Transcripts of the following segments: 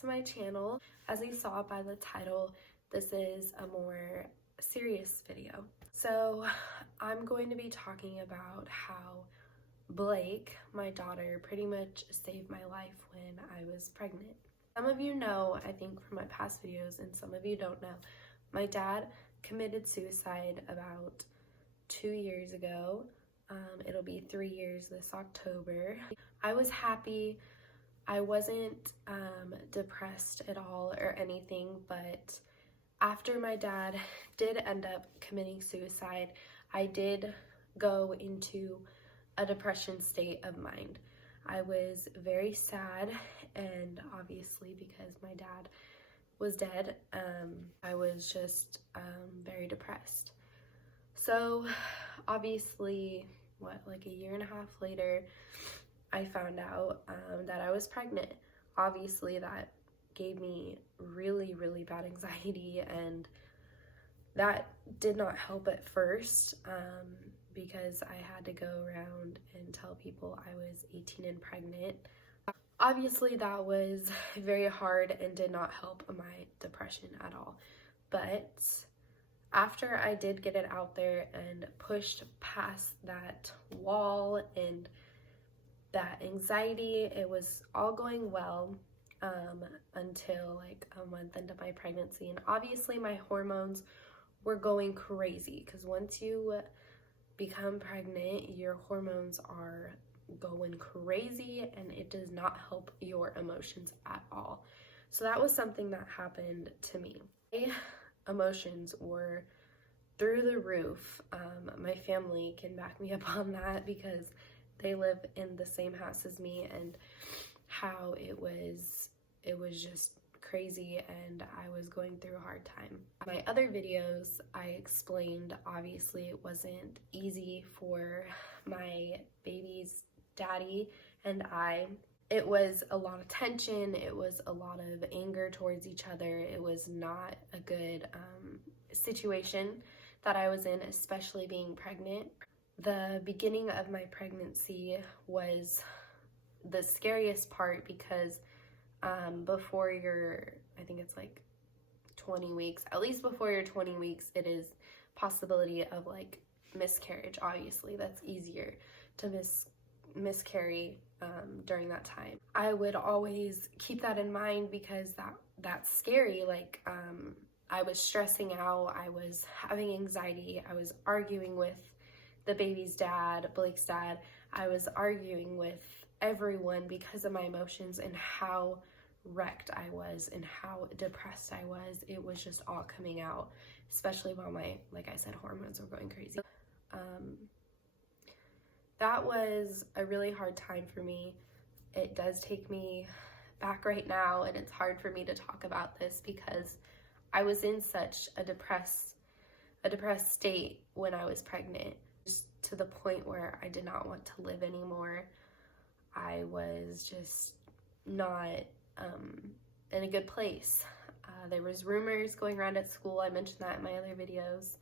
to my channel. As you saw by the title, this is a more serious video. So I'm going to be talking about how Blake, my daughter, pretty much saved my life when I was pregnant. Some of you know, I think from my past videos, and some of you don't know, my dad committed suicide about 2 years ago. It'll be 3 years this October. I was happy. I wasn't depressed at all or anything, but after my dad did end up committing suicide, I did go into a depression state of mind. I was very sad, and obviously because my dad was dead, I was just very depressed. So obviously, like a year and a half later, I found out that I was pregnant. Obviously that gave me really, really bad anxiety, and that did not help at first because I had to go around and tell people I was 18 and pregnant. Obviously that was very hard and did not help my depression at all. But after I did get it out there and pushed past that wall and that anxiety, it was all going well until like a month into my pregnancy. And obviously my hormones were going crazy because once you become pregnant, your hormones are going crazy and it does not help your emotions at all. So that was something that happened to me. My emotions were through the roof. My family can back me up on that because they live in the same house as me, and how it was just crazy, and I was going through a hard time. My other videos, I explained obviously it wasn't easy for my baby's daddy and I. It was a lot of tension, it was a lot of anger towards each other. It was not a good situation that I was in, especially being pregnant. The beginning of my pregnancy was the scariest part because before I think it's like 20 weeks, at least before you're 20 weeks, it is possibility of like miscarriage. Obviously that's easier to miscarry during that time. I would always keep that in mind because that's scary. Like I was stressing out, I was having anxiety, I was arguing with the baby's dad, Blake's dad. I was arguing with everyone because of my emotions and how wrecked I was and how depressed I was. It was just all coming out, especially while my, like I said, hormones were going crazy. That was a really hard time for me. It does take me back right now, and it's hard for me to talk about this because I was in such a depressed state when I was pregnant, just to the point where I did not want to live anymore. I was just not in a good place. There was rumors going around at school. I mentioned that in my other videos.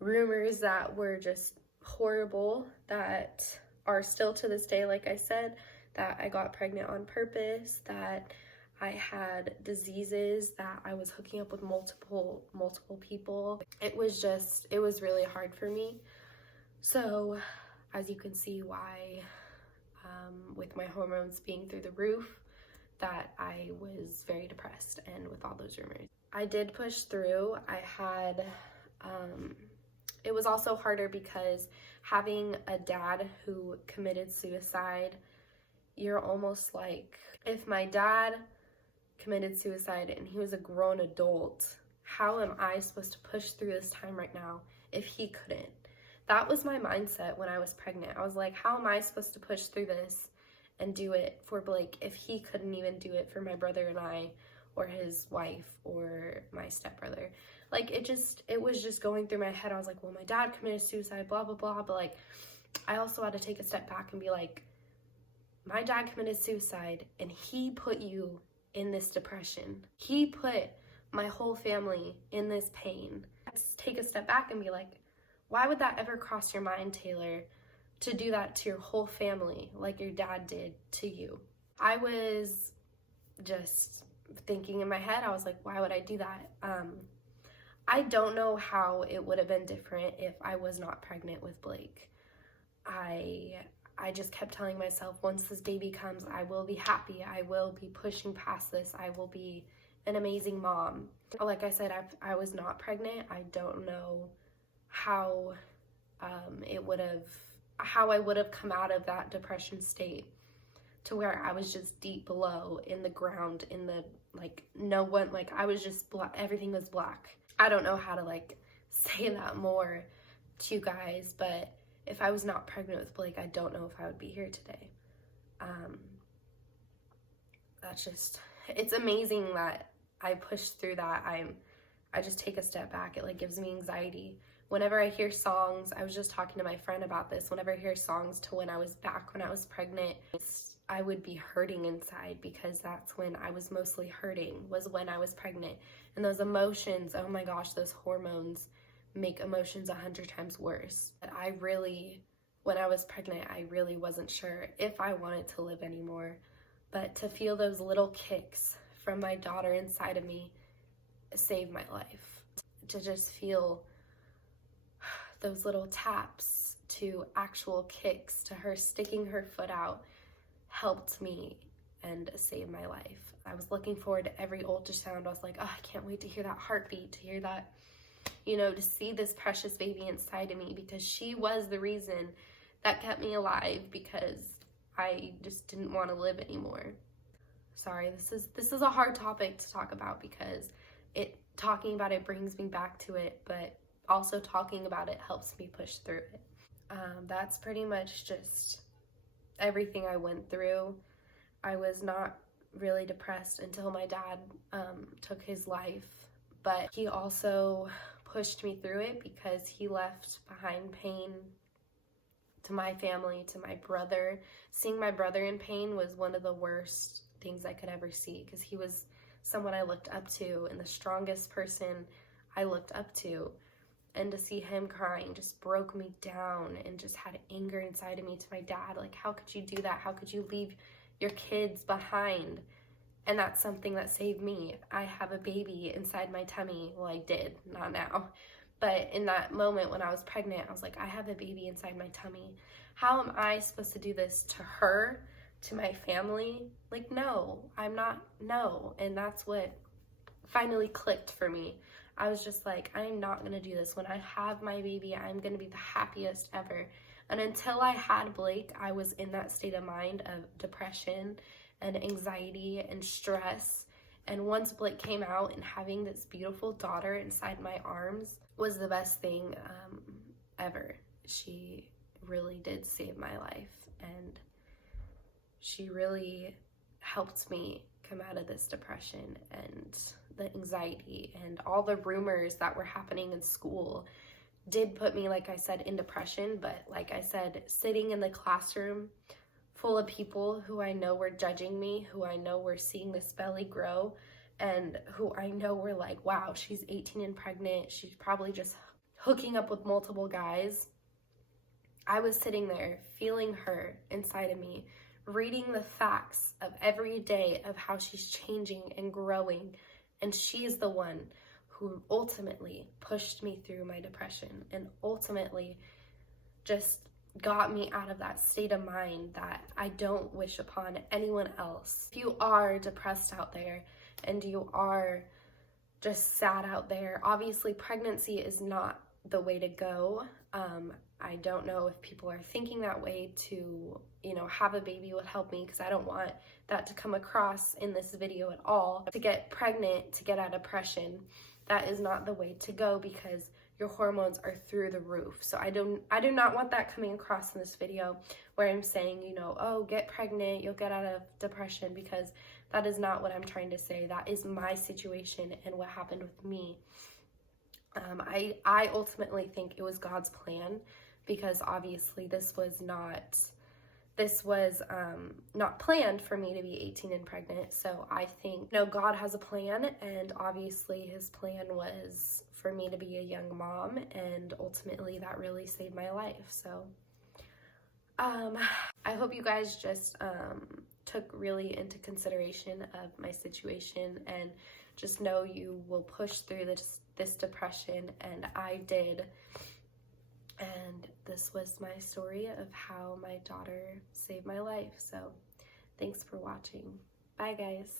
Rumors that were just horrible, that are still to this day, like I said, that I got pregnant on purpose, that I had diseases, that I was hooking up with multiple people. It was really hard for me. So as you can see why, with my hormones being through the roof, that I was very depressed, and with all those rumors. I did push through. I had, it was also harder because having a dad who committed suicide, you're almost like, if my dad committed suicide and he was a grown adult, how am I supposed to push through this time right now if he couldn't? That was my mindset when I was pregnant. I was like, how am I supposed to push through this and do it for Blake if he couldn't even do it for my brother and I, or his wife, or my stepbrother? Like, it was just going through my head. I was like, well, my dad committed suicide, blah, blah, blah. But like, I also had to take a step back and be like, my dad committed suicide and he put you in this depression. He put my whole family in this pain. Let's take a step back and be like, why would that ever cross your mind, Taylor, to do that to your whole family like your dad did to you? I was just thinking in my head, I was like, why would I do that? I don't know how it would have been different if I was not pregnant with Blake. I just kept telling myself, once this baby comes, I will be happy. I will be pushing past this. I will be an amazing mom. Like I said, I was not pregnant. I don't know how how I would have come out of that depression state to where I was just deep below in the ground, in the, like, no one, like, I was just black, everything was black. I don't know how to, like, say that more to you guys, but if I was not pregnant with Blake, I don't know if I would be here today. That's just, it's amazing that I pushed through that. I just take a step back. It, like, gives me anxiety. Whenever I hear songs, I was just talking to my friend about this, whenever I hear songs to when I was pregnant, I would be hurting inside, because that's when I was mostly hurting, was when I was pregnant. And those emotions, oh my gosh, those hormones make emotions 100 times worse. But when I was pregnant, I really wasn't sure if I wanted to live anymore. But to feel those little kicks from my daughter inside of me saved my life. To just feel those little taps to actual kicks, to her sticking her foot out, helped me and saved my life. I was looking forward to every ultrasound. I was like, oh, I can't wait to hear that heartbeat, to hear that, to see this precious baby inside of me, because she was the reason that kept me alive, because I just didn't want to live anymore. Sorry, this is a hard topic to talk about, because talking about it brings me back to it, but also talking about it helps me push through it. That's pretty much just everything I went through. I was not really depressed until my dad took his life, but he also pushed me through it, because he left behind pain to my family, to my brother. Seeing my brother in pain was one of the worst things I could ever see, because he was someone I looked up to and the strongest person I looked up to. And to see him crying just broke me down, and just had anger inside of me to my dad. Like, how could you do that? How could you leave your kids behind? And that's something that saved me. I have a baby inside my tummy. Well, I did, not now. But in that moment when I was pregnant, I was like, I have a baby inside my tummy. How am I supposed to do this to her, to my family? Like, no, I'm not, no. And that's what finally clicked for me. I was just like, I'm not going to do this. When I have my baby, I'm going to be the happiest ever. And until I had Blake, I was in that state of mind of depression and anxiety and stress. And once Blake came out, and having this beautiful daughter inside my arms was the best thing ever. She really did save my life, and she really helped me come out of this depression and the anxiety, and all the rumors that were happening in school did put me, like I said, in depression. But like I said, sitting in the classroom full of people who I know were judging me, who I know were seeing this belly grow, and who I know were like, wow, she's 18 and pregnant, she's probably just hooking up with multiple guys. I was sitting there feeling her inside of me, reading the facts of every day of how she's changing and growing. And she's the one who ultimately pushed me through my depression, and ultimately just got me out of that state of mind that I don't wish upon anyone else. If you are depressed out there, and you are just sad out there, obviously pregnancy is not the way to go. I don't know if people are thinking that way to, have a baby would help me, because I don't want that to come across in this video at all. To get pregnant, to get out of depression, that is not the way to go, because your hormones are through the roof. So I do not want that coming across in this video where I'm saying, oh, get pregnant, you'll get out of depression, because that is not what I'm trying to say. That is my situation and what happened with me. I ultimately think it was God's plan, because obviously this was not planned for me to be 18 and pregnant. So I think, God has a plan, and obviously his plan was for me to be a young mom, and ultimately that really saved my life. So I hope you guys just took really into consideration of my situation, and just know you will push through this depression, and I did. And this was my story of how my daughter saved my life. So thanks for watching. Bye, guys.